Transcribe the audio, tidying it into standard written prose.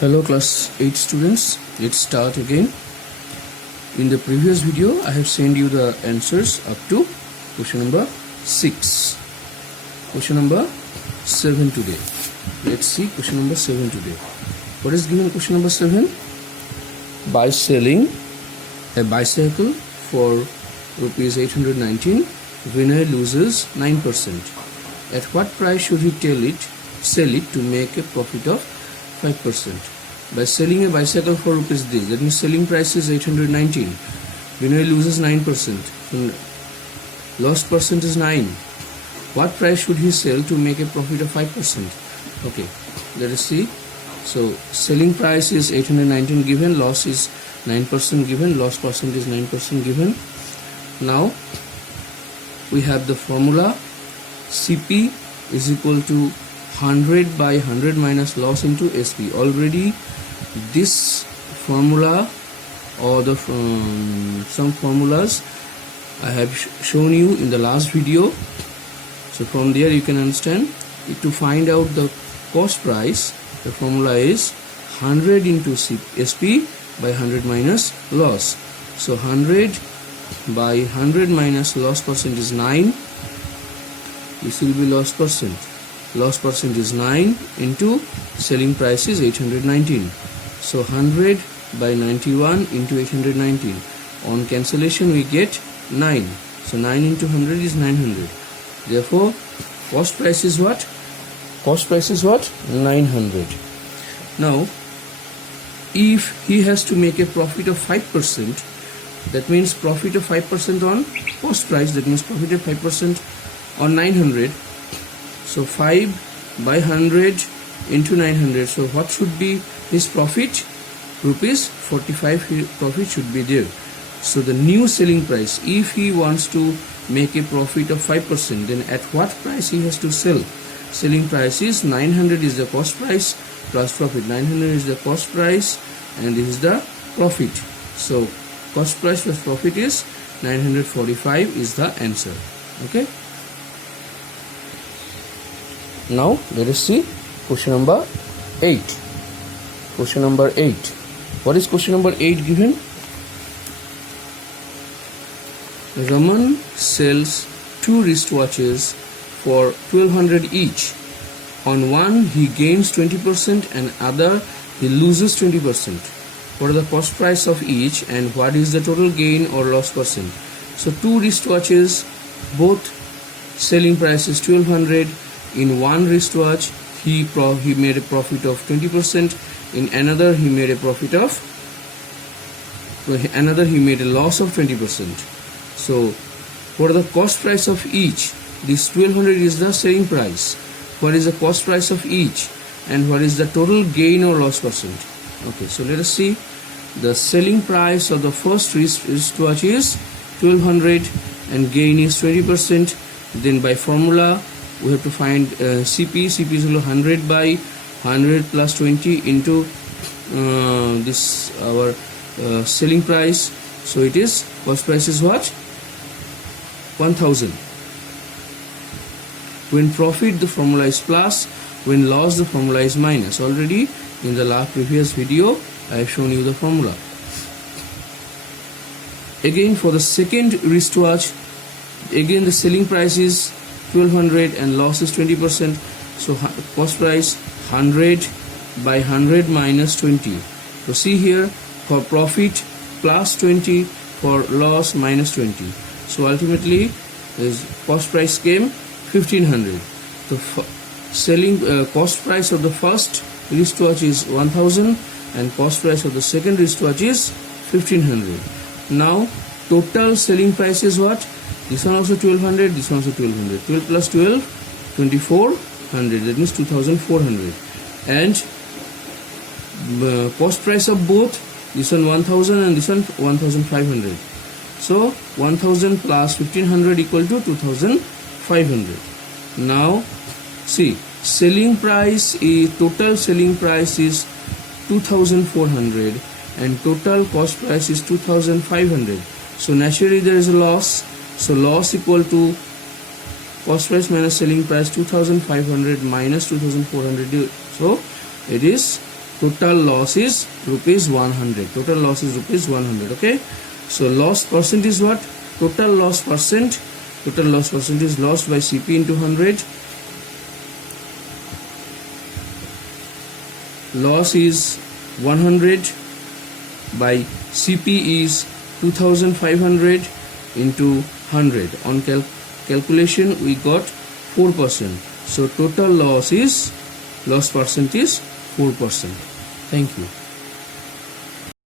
Hello class 8 students, let's start again. In the previous video I have sent you the answers up to question number 6. Question number 7 today. Let's see question number 7 today. What is given question number 7? By selling a bicycle for rupees 819, winner loses 9%. At what price should he sell it to make a profit of 5%. By selling a bicycle for rupees this, that means selling price is 819. Winner loses 9%. Lost percent is 9. What price should he sell to make a profit of 5%? Okay, let us see. So selling price is 819 given, loss is 9% given, loss percent is 9% given. Now we have the formula. CP is equal to 100 by 100 minus loss into SP. Already this formula or the some formulas I have shown you in the last video. So from there you can understand. To find out the cost price, the formula is 100 into SP by 100 minus loss. So 100 by 100 minus loss percent is 9. This will be loss percent. Loss percent is 9 into selling price is 819. So 100 by 91 into 819. On cancellation we get 9. So 9 into 100 is 900. Therefore cost price is what? Cost price is what? 900. Now if he has to make a profit of 5%, that means profit of 5% on cost price, that means profit of 5% on 900. So 5 by 100 into 900. So what should be his profit? Rupees 45 profit should be there. So the new selling price, if he wants to make a profit of 5%, then at what price he has to sell? Selling price is 900 is the cost price plus profit. 900 is the cost price and this is the profit. So cost price plus profit is 945 is the answer. Okay. Now let us see question number 8. Question number 8. What is question number 8 given? Raman sells 2 wristwatches for 1200 each. On one he gains 20% and other he loses 20%. What are the cost price of each and what is the total gain or loss percent? So 2 wristwatches, both selling price is 1200. In one wristwatch he made a profit of 20%. In another he made a profit of he made a loss of 20%. So what are the cost price of each? This 1200 is the selling price. What is the cost price of each and what is the total gain or loss percent? Okay, so let us see. The selling price of the first wristwatch is 1200 and gain is 20%. Then by formula we have to find CP. CP is 100 by 100 plus 20 into this our selling price. So it is cost price is what? 1000. When profit the formula is plus, when loss the formula is minus. Already in the previous video I have shown you the formula. Again for the second wristwatch, again the selling price is 1200 and loss is 20%. So cost price 100 by 100 minus 20. So see here, for profit plus 20, for loss minus 20. So ultimately his cost price came 1500. The selling cost price of the first wristwatch is 1000 and cost price of the second wristwatch is 1500. Now total selling price is what? This one also 1200, this one also 1200. 12 plus 12, 2400. That means 2400. And cost price of both, this one 1000 and this one 1500. So 1000 plus 1500 equal to 2500. Now see, selling price is total selling price is 2400 and total cost price is 2500. So naturally there is a loss. So loss equal to cost price minus selling price 2500 minus 2400. So it is total loss is rupees 100. Total loss is rupees 100. Okay, so loss percent is what? Total loss percent. Total loss percent is lost by CP into 100. Loss is 100 by CP is 2500 into 100. On calculation we got 4%. So total loss percent is 4%. Thank you.